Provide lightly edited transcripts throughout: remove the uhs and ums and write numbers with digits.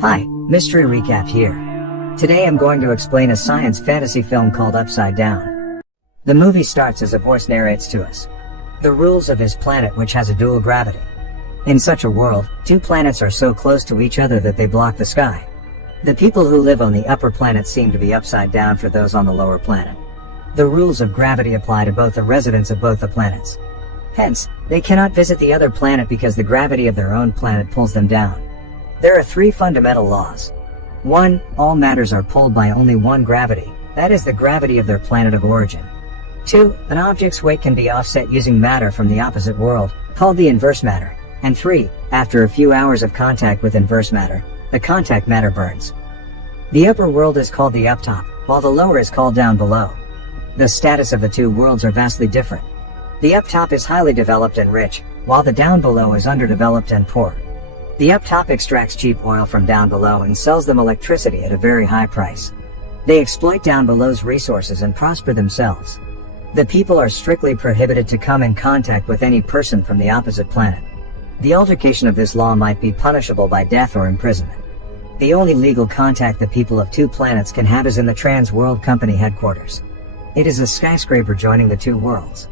Hi, Mystery Recap here. Today I'm going to explain a science fantasy film called Upside Down. The movie starts as a voice narrates to us the rules of his planet, which has a dual gravity. In such a world, two planets are so close to each other that they block the sky. The people who live on the upper planet seem to be upside down for those on the lower planet. The rules of gravity apply to both the residents of both the planets. Hence, they cannot visit the other planet because the gravity of their own planet pulls them down. There are three fundamental laws. 1. All matters are pulled by only one gravity, that is the gravity of their planet of origin. 2. An object's weight can be offset using matter from the opposite world, called the inverse matter. And 3. After a few hours of contact with inverse matter, the contact matter burns. The upper world is called the uptop, while the lower is called down below. The status of the two worlds are vastly different. The uptop is highly developed and rich, while the down below is underdeveloped and poor. The uptop extracts cheap oil from down below and sells them electricity at a very high price. They exploit down below's resources and prosper themselves. The people are strictly prohibited to come in contact with any person from the opposite planet. The altercation of this law might be punishable by death or imprisonment. The only legal contact the people of two planets can have is in the Trans World Company headquarters. It is a skyscraper joining the two worlds.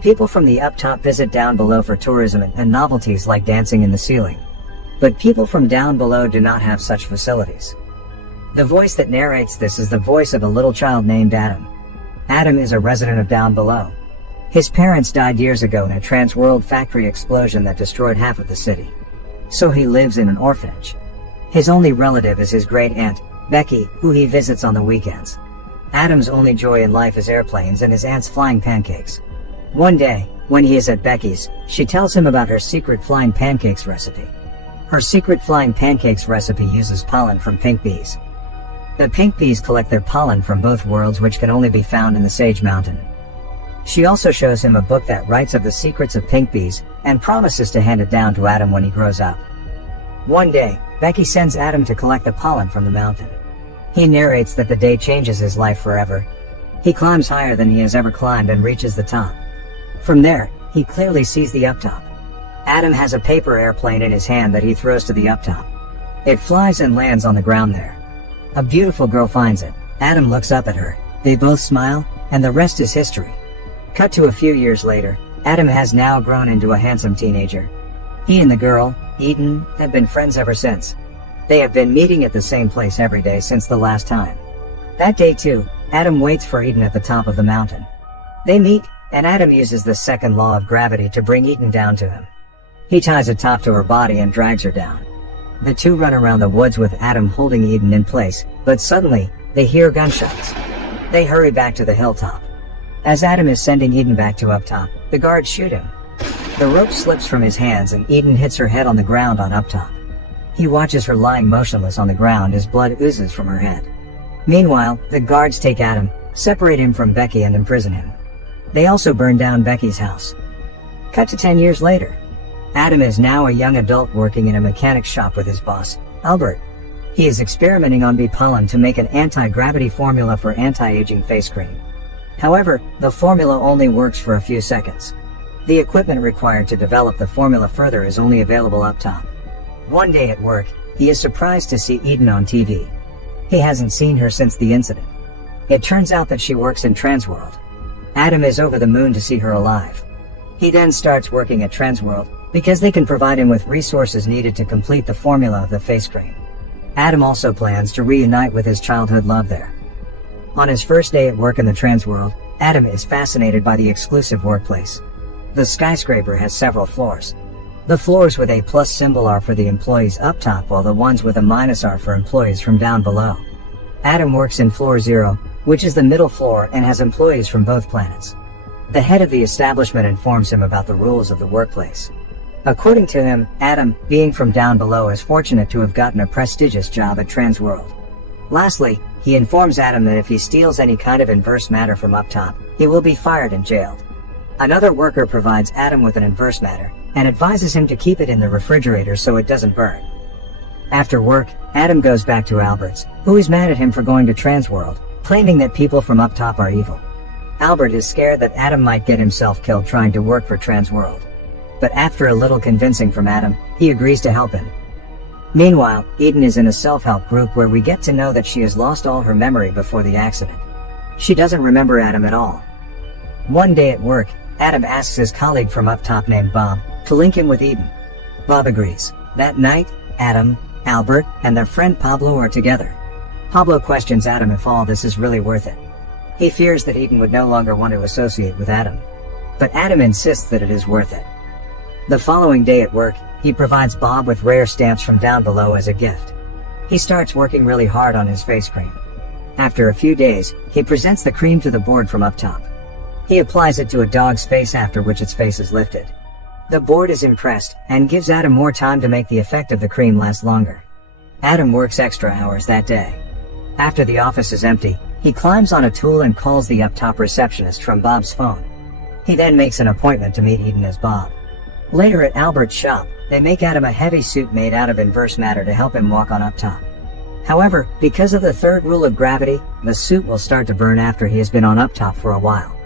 People from the uptop visit down below for tourism and novelties like dancing in the ceiling. But people from down below do not have such facilities. The voice that narrates this is the voice of a little child named Adam. Adam is a resident of down below. His parents died years ago in a trans-world factory explosion that destroyed half of the city. So he lives in an orphanage. His only relative is his great-aunt, Becky, who he visits on the weekends. Adam's only joy in life is airplanes and his aunt's flying pancakes. One day, when he is at Becky's, she tells him about her secret flying pancakes recipe. Her secret flying pancakes recipe uses pollen from pink bees. The pink bees collect their pollen from both worlds, which can only be found in the Sage Mountain. She also shows him a book that writes of the secrets of pink bees and promises to hand it down to Adam when he grows up. One day, Becky sends Adam to collect the pollen from the mountain. He narrates that the day changes his life forever. He climbs higher than he has ever climbed and reaches the top. From there, he clearly sees the uptop. Adam has a paper airplane in his hand that he throws to the uptop. It flies and lands on the ground there. A beautiful girl finds it. Adam looks up at her. They both smile, and the rest is history. Cut to a few years later, Adam has now grown into a handsome teenager. He and the girl, Eden, have been friends ever since. They have been meeting at the same place every day since the last time. That day too, Adam waits for Eden at the top of the mountain. They meet, and Adam uses the second law of gravity to bring Eden down to him. He ties a top to her body and drags her down. The two run around the woods with Adam holding Eden in place, but suddenly, they hear gunshots. They hurry back to the hilltop. As Adam is sending Eden back to up top, the guards shoot him. The rope slips from his hands and Eden hits her head on the ground on up top. He watches her lying motionless on the ground as blood oozes from her head. Meanwhile, the guards take Adam, separate him from Becky and imprison him. They also burn down Becky's house. Cut to 10 years later. Adam is now a young adult working in a mechanic shop with his boss, Albert. He is experimenting on bee pollen to make an anti-gravity formula for anti-aging face cream. However, the formula only works for a few seconds. The equipment required to develop the formula further is only available up top. One day at work, he is surprised to see Eden on TV. He hasn't seen her since the incident. It turns out that she works in Transworld. Adam is over the moon to see her alive. He then starts working at Transworld, because they can provide him with resources needed to complete the formula of the face cream. Adam also plans to reunite with his childhood love there. On his first day at work in the trans world, Adam is fascinated by the exclusive workplace. The skyscraper has several floors. The floors with a plus symbol are for the employees up top, while the ones with a minus are for employees from down below. Adam works in floor 0, which is the middle floor and has employees from both planets. The head of the establishment informs him about the rules of the workplace. According to him, Adam, being from down below, is fortunate to have gotten a prestigious job at Transworld. Lastly, he informs Adam that if he steals any kind of inverse matter from up top, he will be fired and jailed. Another worker provides Adam with an inverse matter, and advises him to keep it in the refrigerator so it doesn't burn. After work, Adam goes back to Albert's, who is mad at him for going to Transworld, claiming that people from up top are evil. Albert is scared that Adam might get himself killed trying to work for Transworld. But after a little convincing from Adam, he agrees to help him. Meanwhile, Eden is in a self-help group where we get to know that she has lost all her memory before the accident. She doesn't remember Adam at all. One day at work, Adam asks his colleague from up top named Bob to link him with Eden. Bob agrees. That night, Adam, Albert, and their friend Pablo are together. Pablo questions Adam if all this is really worth it. He fears that Eden would no longer want to associate with Adam. But Adam insists that it is worth it. The following day at work, he provides Bob with rare stamps from down below as a gift. He starts working really hard on his face cream. After a few days, he presents the cream to the board from up top. He applies it to a dog's face, after which its face is lifted. The board is impressed and gives Adam more time to make the effect of the cream last longer. Adam works extra hours that day. After the office is empty, he climbs on a tool and calls the up-top receptionist from Bob's phone. He then makes an appointment to meet Eden as Bob. Later at Albert's shop, they make Adam a heavy suit made out of inverse matter to help him walk on up top. However, because of the third rule of gravity, the suit will start to burn after he has been on up top for a while.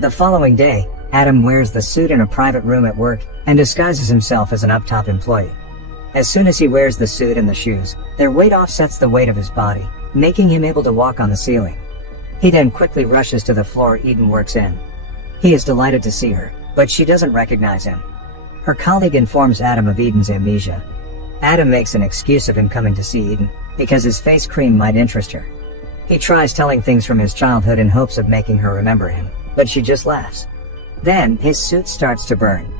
The following day, Adam wears the suit in a private room at work and disguises himself as an up top employee. As soon as he wears the suit and the shoes, their weight offsets the weight of his body, making him able to walk on the ceiling. He then quickly rushes to the floor Eden works in. He is delighted to see her, but she doesn't recognize him. Her colleague informs Adam of Eden's amnesia. Adam makes an excuse of him coming to see Eden, because his face cream might interest her. He tries telling things from his childhood in hopes of making her remember him, but she just laughs. Then, his suit starts to burn.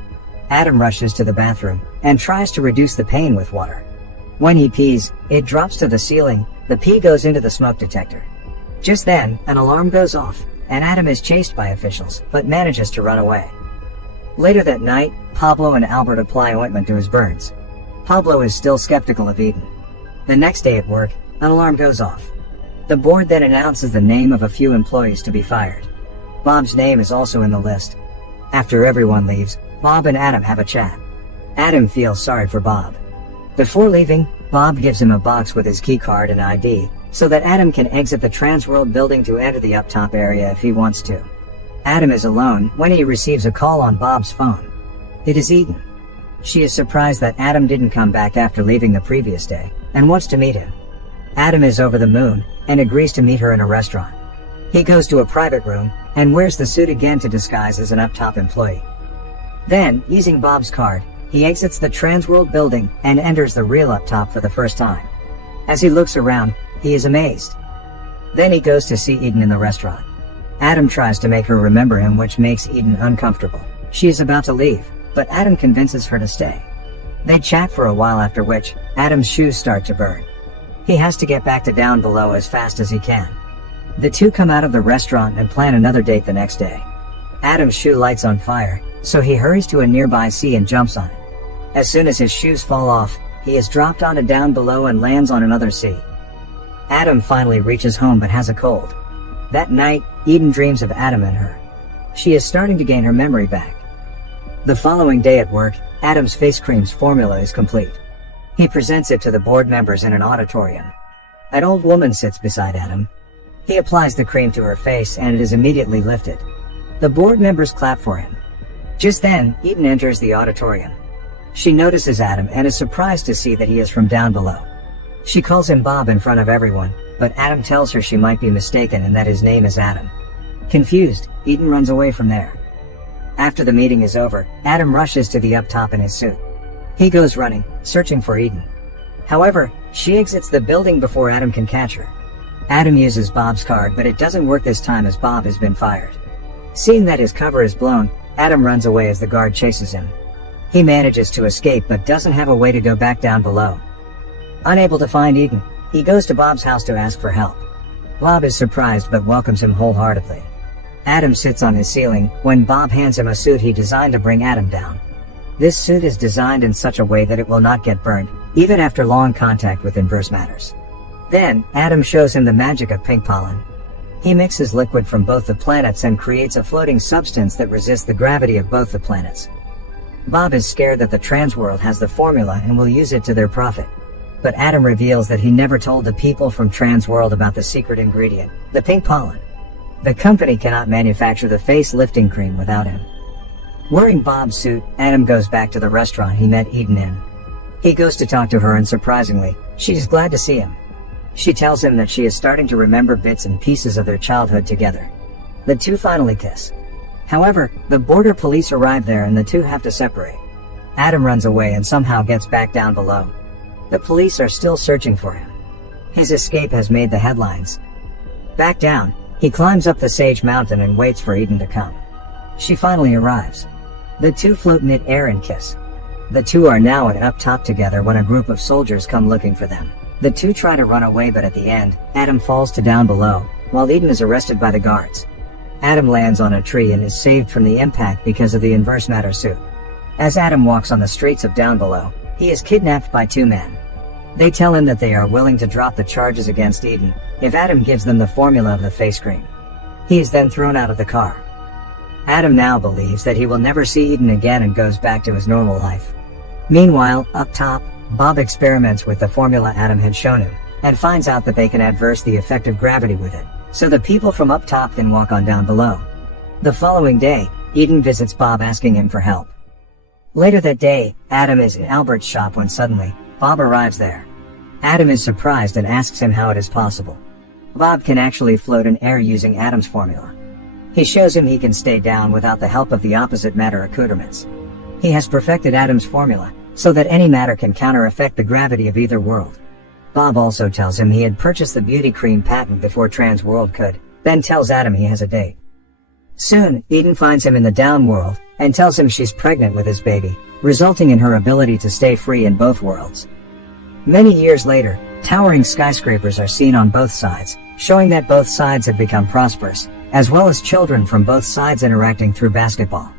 Adam rushes to the bathroom, and tries to reduce the pain with water. When he pees, it drops to the ceiling, the pee goes into the smoke detector. Just then, an alarm goes off, and Adam is chased by officials, but manages to run away. Later that night, Pablo and Albert apply ointment to his burns. Pablo is still skeptical of Eden. The next day at work, an alarm goes off. The board then announces the name of a few employees to be fired. Bob's name is also in the list. After everyone leaves, Bob and Adam have a chat. Adam feels sorry for Bob. Before leaving, Bob gives him a box with his keycard and ID, so that Adam can exit the Transworld building to enter the up-top area if he wants to. Adam is alone when he receives a call on Bob's phone. It is Eden. She is surprised that Adam didn't come back after leaving the previous day, and wants to meet him. Adam is over the moon, and agrees to meet her in a restaurant. He goes to a private room, and wears the suit again to disguise as an up-top employee. Then, using Bob's card, he exits the Transworld building and enters the real up-top for the first time. As he looks around, he is amazed. Then he goes to see Eden in the restaurant. Adam tries to make her remember him, which makes Eden uncomfortable. She is about to leave, but Adam convinces her to stay. They chat for a while, after which, Adam's shoes start to burn. He has to get back to down below as fast as he can. The two come out of the restaurant and plan another date the next day. Adam's shoe lights on fire, so he hurries to a nearby sea and jumps on it. As soon as his shoes fall off, he is dropped onto down below and lands on another sea. Adam finally reaches home but has a cold. That night, Eden dreams of Adam and her. She is starting to gain her memory back. The following day at work, Adam's face cream's formula is complete. He presents it to the board members in an auditorium. An old woman sits beside Adam. He applies the cream to her face and it is immediately lifted. The board members clap for him. Just then, Eden enters the auditorium. She notices Adam and is surprised to see that he is from down below. She calls him Bob in front of everyone, but Adam tells her she might be mistaken and that his name is Adam. Confused, Eden runs away from there. After the meeting is over, Adam rushes to the up top in his suit. He goes running, searching for Eden. However, she exits the building before Adam can catch her. Adam uses Bob's card, but it doesn't work this time as Bob has been fired. Seeing that his cover is blown, Adam runs away as the guard chases him. He manages to escape but doesn't have a way to go back down below. Unable to find Eden, he goes to Bob's house to ask for help. Bob is surprised but welcomes him wholeheartedly. Adam sits on his ceiling when Bob hands him a suit he designed to bring Adam down. This suit is designed in such a way that it will not get burned, even after long contact with inverse matters. Then, Adam shows him the magic of pink pollen. He mixes liquid from both the planets and creates a floating substance that resists the gravity of both the planets. Bob is scared that the Transworld has the formula and will use it to their profit. But Adam reveals that he never told the people from Transworld about the secret ingredient, the pink pollen. The company cannot manufacture the face lifting cream without him. Wearing Bob's suit, Adam goes back to the restaurant he met Eden in. He goes to talk to her and surprisingly, she is glad to see him. She tells him that she is starting to remember bits and pieces of their childhood together. The two finally kiss. However, the border police arrive there and the two have to separate. Adam runs away and somehow gets back down below. The police are still searching for him. His escape has made the headlines. Back down, he climbs up the Sage Mountain and waits for Eden to come. She finally arrives. The two float mid-air and kiss. The two are now up top together when a group of soldiers come looking for them. The two try to run away, but at the end, Adam falls to down below, while Eden is arrested by the guards. Adam lands on a tree and is saved from the impact because of the inverse matter suit. As Adam walks on the streets of down below, he is kidnapped by two men. They tell him that they are willing to drop the charges against Eden if Adam gives them the formula of the face cream. He is then thrown out of the car. Adam now believes that he will never see Eden again and goes back to his normal life. Meanwhile, up top, Bob experiments with the formula Adam had shown him, and finds out that they can adverse the effect of gravity with it, so the people from up top can walk on down below. The following day, Eden visits Bob asking him for help. Later that day, Adam is in Albert's shop when suddenly, Bob arrives there. Adam is surprised and asks him how it is possible. Bob can actually float in air using Adam's formula. He shows him he can stay down without the help of the opposite matter accoutrements. He has perfected Adam's formula, so that any matter can counter-affect the gravity of either world. Bob also tells him he had purchased the beauty cream patent before Trans World could, then tells Adam he has a date. Soon, Eden finds him in the down world, and tells him she's pregnant with his baby, resulting in her ability to stay free in both worlds. Many years later, towering skyscrapers are seen on both sides, showing that both sides have become prosperous, as well as children from both sides interacting through basketball.